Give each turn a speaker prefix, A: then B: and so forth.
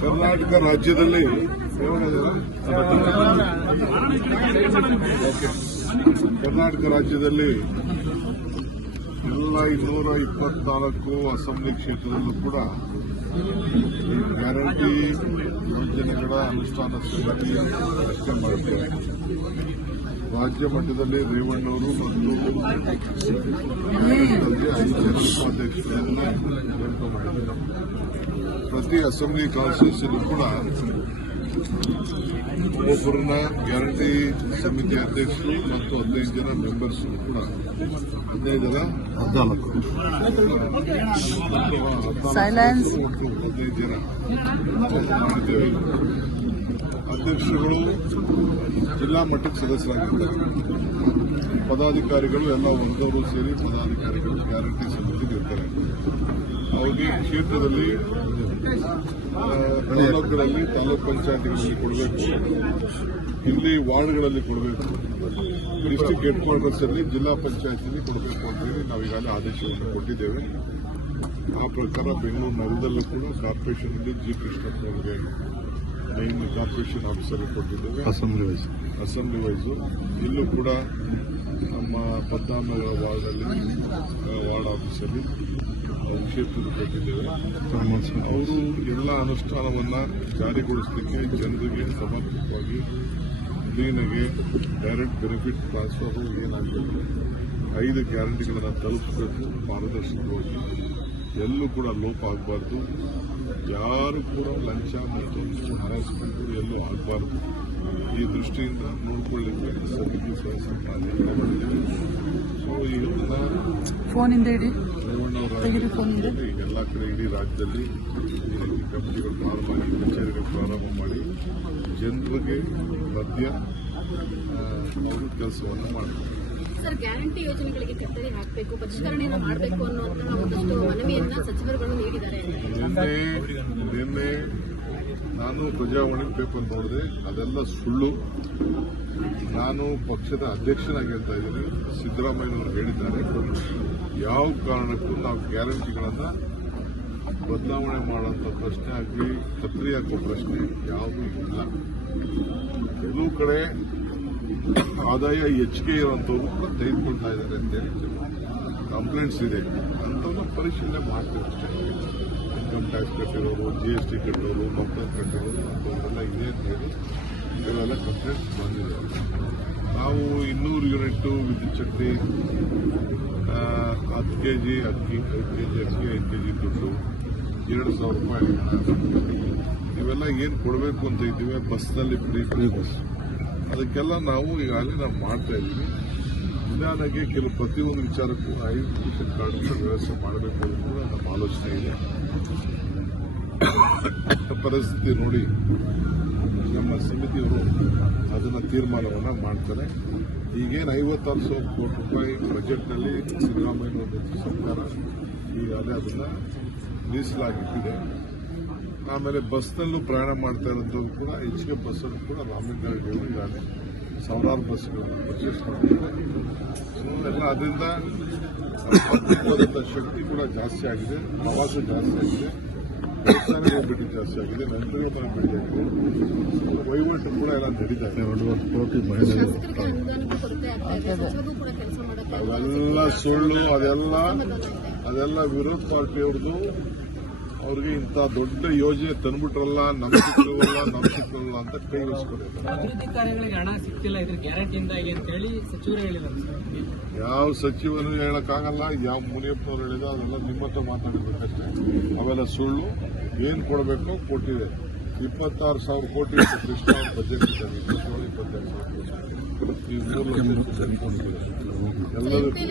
A: ಕರ್ನಾಟಕ ರಾಜ್ಯದಲ್ಲಿ ಕರ್ನಾಟಕ ರಾಜ್ಯದಲ್ಲಿ ಎಲ್ಲ ಇನ್ನೂರ ಇಪ್ಪತ್ನಾಲ್ಕು ಅಸೆಂಬ್ಲಿ ಕ್ಷೇತ್ರದಲ್ಲೂ ಕೂಡ ಈ ಗ್ಯಾರಂಟಿ ಯೋಜನೆಗಳ ಅನುಷ್ಠಾನ ರಚನೆ ಮಾಡುತ್ತೇವೆ. ರಾಜ್ಯ ಮಟ್ಟದಲ್ಲಿ ರೇವಣ್ಣವರು ಮತ್ತು ಮಾಡಿದ್ದಾರೆ ಪ್ರತಿ ಅಸೆಂಬ್ಲಿ ಕಾನ್ಸ್ಟಿಟ್ಯೂನ್ಸಿಲೂ ಕೂಡ ಒಬ್ಬರನ್ನ ಗ್ಯಾರಂಟಿ ಸಮಿತಿ ಅಧ್ಯಕ್ಷರು ಮತ್ತು ಹದಿನೈದು ಜನ ಮೆಂಬರ್ಸ್ ಕೂಡ. ಹದಿನೈದು ಜನ? ಹದಿನಾಲ್ಕು. ಹದಿನೈದು ಜನ. ಮಾಡಿದ್ದೇವೆ ಅಧ್ಯಕ್ಷರುಗಳು ಜಿಲ್ಲಾ ಮಟ್ಟದ ಸದಸ್ಯರಾಗಿದ್ದಾರೆ. ಪದಾಧಿಕಾರಿಗಳು ಎಲ್ಲ ವರ್ಗದವರು ಸೇರಿ ಪದಾಧಿಕಾರಿಗಳು ಗ್ಯಾರಂಟಿ ಸಮಿತಿಗೆ ಇರ್ತಾರೆ. ಅವ್ರಿಗೆ ಕ್ಷೇತ್ರದಲ್ಲಿ ತಾಲೂಕುಗಳಲ್ಲಿ, ತಾಲೂಕ್ ಪಂಚಾಯತ್ಗಳಲ್ಲಿ ಕೊಡಬೇಕು. ಇಲ್ಲಿ ವಾರ್ಡ್ಗಳಲ್ಲಿ ಕೊಡಬೇಕು. ಡಿಸ್ಟಿಕ್ ಹೆಡ್ ಕ್ವಾರ್ಟರ್ಸ್ ಅಲ್ಲಿ ಜಿಲ್ಲಾ ಪಂಚಾಯತಿನಲ್ಲಿ ಕೊಡಬೇಕು ಅಂತ ಹೇಳಿ ನಾವು ಈಗಾಗಲೇ ಆದೇಶವನ್ನು ಕೊಟ್ಟಿದ್ದೇವೆ. ಆ ಪ್ರಕಾರ ಬೆಂಗಳೂರು ನಗರದಲ್ಲೂ ಕೂಡ ಕಾರ್ಪೊರೇಷನ್ ಅಲ್ಲಿ ಜಿ ಕೃಷ್ಣಪ್ಪ ಅವರಿಗೆ ಮೈನ್ ಕಾರ್ಪೊರೇಷನ್ ಆಫೀಸರ್ ಕೊಟ್ಟಿದ್ದೇವೆ
B: ಅಸೆಂಬ್ಲಿ ವೈಸ್
A: ಅಸೆಂಬ್ಲಿ ವೈಸು ಇಲ್ಲೂ ಕೂಡ ನಮ್ಮ ಪದ್ನಾಮನಗರ ವಾರ್ಡಲ್ಲಿ ವಾರ್ಡ್ ಆಫೀಸಲ್ಲಿ ಆ, ಕ್ಷೇತ್ರದ ಕೊಟ್ಟಿದ್ದೇವೆ ಅವರು ಎಲ್ಲ ಅನುಷ್ಠಾನವನ್ನು ಜಾರಿಗೊಳಿಸಲಿಕ್ಕೆ ಜನರಿಗೆ ಸಮರ್ಪಕವಾಗಿ ಕ್ಲೀನಾಗಿ ಡೈರೆಕ್ಟ್ ಬೆನಿಫಿಟ್ ಟ್ರಾನ್ಸ್ಫರ್ ಏನಾಗಬೇಕು? ಐದು ಗ್ಯಾರಂಟಿಗಳನ್ನು ತಲುಪಿಸಬೇಕು ಪಾರದರ್ಶಕವಾಗಿ. ಎಲ್ಲೂ ಕೂಡ ಲೋಪ ಆಗಬಾರ್ದು. ಯಾರು ಕೂಡ ಲಂಚ ಮತ್ತು ಹರಾಸ್ಮೆಂಟ್ ಎಲ್ಲೂ ಆಗಬಾರ್ದು. ಈ ದೃಷ್ಟಿಯಿಂದ ನೋಡ್ಕೊಳ್ಳಿಕ್ಕೆ ಸಮಿತಿ ಸದಸ್ಯ ಸೊ
C: ಇಡಿ.
A: ರೇವಣ್ಣವರ ಎಲ್ಲ ಕಡೆ ಇಡೀ ರಾಜ್ಯದಲ್ಲಿ ಕಂಪ್ನಿಗಳು ಪ್ರಾರಂಭ ಮಾಡಿ ಕಚೇರಿಗಳು ಪ್ರಾರಂಭ ಮಾಡಿ ಜನರಿಗೆ ಮಧ್ಯ ಆ, ಅವರು ಕೆಲಸವನ್ನು ಮಾಡ್ತಾರೆ.
D: ಸರ್, ಗ್ಯಾರಂಟಿ ಯೋಜನೆಗಳಿಗೆ ಕತ್ತರಿ ಹಾಕಬೇಕು ಪರಿಷ್ಕರಣೆಯನ್ನು ಮಾಡಬೇಕು ಅನ್ನುವಂತಹ ಒಂದಷ್ಟು ಮನವಿಯನ್ನ ಸಚಿವರುಗಳು ನೀಡಿದ್ದಾರೆ
A: ನಿನ್ನೆ ನಾನು ಪ್ರಜಾವಾಣಿ ಪೇಪರ್ ನೋಡಿದೆ. ಅದೆಲ್ಲ ಸುಳ್ಳು. ನಾನು ಪಕ್ಷದ ಅಧ್ಯಕ್ಷನಾಗಿ ಹೇಳ್ತಾ ಇದ್ದೀನಿ. ಸಿದ್ದರಾಮಯ್ಯನವರು ಹೇಳಿದ್ದಾರೆ. ಯಾವ ಕಾರಣಕ್ಕೂ ನಾವು ಗ್ಯಾರಂಟಿಗಳನ್ನ ಬದಲಾವಣೆ ಮಾಡುವಂತ ಪ್ರಶ್ನೆ ಆಗಲಿ ಕತ್ರಿ ಹಾಕೋ ಪ್ರಶ್ನೆ ಯಾವುದೂ ಇಲ್ಲ. ಕೆಲವು ಕಡೆ ಆದಾಯ ಹೆಚ್ಚಿಗೆ ಇರುವಂತವ್ರು ಕೂಡ ತೆಗೆದುಕೊಳ್ತಾ ಇದ್ದಾರೆ ಅಂತೇಳಿ ಕಂಪ್ಲೇಂಟ್ಸ್ ಇದೆ. ಅಂಥವ್ರನ್ನ ಪರಿಶೀಲನೆ ಮಾಡ್ತೀವಿ ಅಷ್ಟೇ. ಇನ್ಕಮ್ ಟ್ಯಾಕ್ಸ್ ಕಟ್ಟಿರೋರು ಜಿ ಎಸ್ ಟಿ ಕಟ್ಟಿರೋರು ಮಕ್ಕಳ ಕಟ್ಟಿರೋರು, ಅಂಥವರೆಲ್ಲ ಇದೆ ಅಂತ ಹೇಳಿ ಇವರೆಲ್ಲ ಕಂಪ್ಲೇಂಟ್ಸ್ ಬಂದಿದೆ. ನಾವು ಇನ್ನೂರು ಯೂನಿಟ್ಟು ವಿದ್ಯುತ್ ಶಕ್ತಿ ಹತ್ತು ಕೆ ಜಿ ಅಕ್ಕಿ ಐದು ಕೆ ಜಿ ಅಕ್ಕಿ ಐದು ಕೆ ಜಿ ದುಡ್ಡು ಎರಡು ಸಾವಿರ ರೂಪಾಯಿ ಇವೆಲ್ಲ ಏನು ಕೊಡಬೇಕು ಅಂತ ಇದ್ದೀವಿ? ಬಸ್ನಲ್ಲಿ ಫ್ರೀ ಫ್ರೀ ಬಸ್. ಅದಕ್ಕೆಲ್ಲ ನಾವು ಈಗಾಗಲೇ ನಾವು ಮಾಡ್ತಾ ಇದ್ದೀವಿ. ನಿಧಾನಕ್ಕೆ ಕೆಲವು ಪ್ರತಿಯೊಂದು ವಿಚಾರಕ್ಕೂ ಐದು ಕಾರ್ಡ್ ವ್ಯವಸ್ಥೆ ಮಾಡಬೇಕು ಅನ್ನೋದು ನಮ್ಮ ಆಲೋಚನೆ ಇದೆ. ಪರಿಸ್ಥಿತಿ ನೋಡಿ ನಮ್ಮ ಸಮಿತಿಯವರು ಅದನ್ನು ತೀರ್ಮಾನವನ್ನು ಮಾಡ್ತಾರೆ. ಈಗೇನು ಐವತ್ತಾರು ಸಾವಿರ ಕೋಟಿ ರೂಪಾಯಿ ಬಜೆಟ್ನಲ್ಲಿ ಸಿದ್ದರಾಮಯ್ಯ ಸರ್ಕಾರ ಈಗಾಗಲೇ ಅದನ್ನು ಮೀಸಲಾಗಿಟ್ಟಿದೆ. ಆಮೇಲೆ ಬಸ್ನಲ್ಲೂ ಪ್ರಯಾಣ ಮಾಡ್ತಾ ಇರೋದು ಕೂಡ ಹೆಚ್ಚಿಗೆ ಬಸ್ಸನ್ನು ಕೂಡ ರಾಮಲಿಂಗಾರೆಡ್ಡಿ ಸಾವಿರಾರು ಬಸ್ಗಳನ್ನು ಪರ್ಚೇಸ್ ಮಾಡಿದ್ದಾರೆ ಸೊ ಎಲ್ಲ ಅದರಿಂದ ಶಕ್ತಿ ಕೂಡ ಜಾಸ್ತಿ ಆಗಿದೆ. ಪ್ರವಾಸ ಜಾಸ್ತಿ ಆಗಿದೆ. ದೇವಸ್ಥಾನಗಳ ಭೇಟಿ ಜಾಸ್ತಿ ಆಗಿದೆ. ನಂತರದ ಭೇಟಿ ಆಗಿದೆ ವಹಿವಾಟು ಕೂಡ ಎಲ್ಲ ನಡೀತಾ ಇದೆ.
B: ಎರಡೂವರೆ ಕೋಟಿ ಮಹಿಳೆಯರು
A: ಅವೆಲ್ಲ ಸುಳ್ಳು ಅದೆಲ್ಲ ಅದೆಲ್ಲ ವಿರೋಧ ಪಾರ್ಟಿಯವ್ರದ್ದು. ಅವ್ರಿಗೆ ಇಂಥ ದೊಡ್ಡ ಯೋಜನೆ ತಂದ್ಬಿಟ್ರಲ್ಲ ನಮ್ಮ ಸಿಕ್ಕಲ್ಲ ನಮ್ಮ ಸಿಕ್ಕಲ್ಲ ಅಂತ ಕೈ ವಹಿಸ್ಕೊಂಡಿದ್ದಾರೆ
E: ಅಭಿವೃದ್ಧಿ ಕಾರ್ಯಗಳಿಗೆ ಹಣ ಸಿಗ್ತಿಲ್ಲ ಇದ್ರ ಗ್ಯಾರಂಟಿಯಿಂದಾಗಿ ಅಂತ ಹೇಳಿ ಸಚಿವರು ಹೇಳಿದ್ದಾರೆ ಸರ್.
A: ಯಾವ ಸಚಿವನು ಹೇಳಕ್ಕಾಗಲ್ಲ ಯಾವ ಮುನಿಯಪ್ಪನವ್ರು ಹೇಳಿದ ಅದೆಲ್ಲ ನಿಮ್ಮ ಹತ್ರ ಮಾತಾಡಬೇಕಷ್ಟೇ. ಅವೆಲ್ಲ ಸುಳ್ಳು ಏನ್ ಕೊಡಬೇಕು ಕೊಟ್ಟಿದೆ. ಇಪ್ಪತ್ತಾರು ಸಾವಿರ ಕೋಟಿ ಕೃಷ್ಣ ಬಜೆಟ್ ಇಪ್ಪತ್ತೆರಡು ಸಾವಿರ ಕೋಟಿ. ಎಲ್ಲದಕ್ಕೂ.